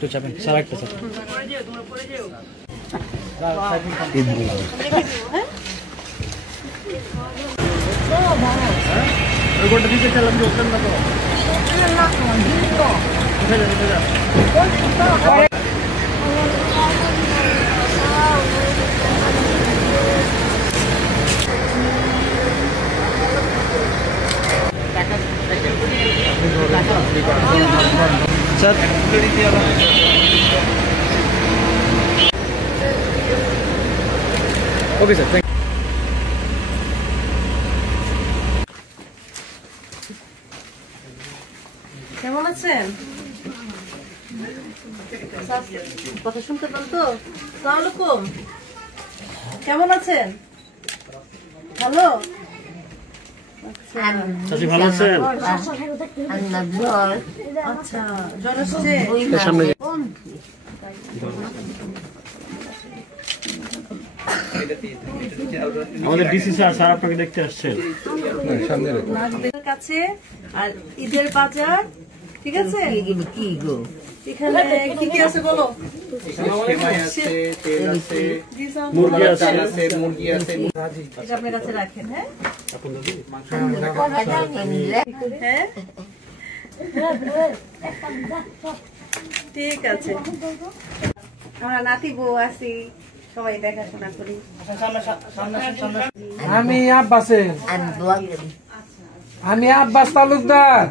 তো চাপেন স্যার একটা স্যার ওইটা দিতে চাইলাম যে ওখানে না তো স্যার ওকে স্যার থ্যাংক কেমন আছেন? কথা শুনতে পান তো? আসসালামু আলাইকুম। কেমন আছেন? ভালো? চাচি ভালো আছেন? আচ্ছা, জ্বর আসছে? সামনে আমাদের ডিসি স্যার আপনাকে দেখতে আসছেন কাছে আর ঈদের বাজার, ঠিক আছে? এখানে কি কি আছে বলো? মুরগি আছে এটা আপনার কাছে রাখেন। হ্যাঁ হ্যাঁ ঠিক আছে। আমরা নাতি বউ আছি, সবাই দেখাশোনা করি। আমি আব্বাস তালুকদার।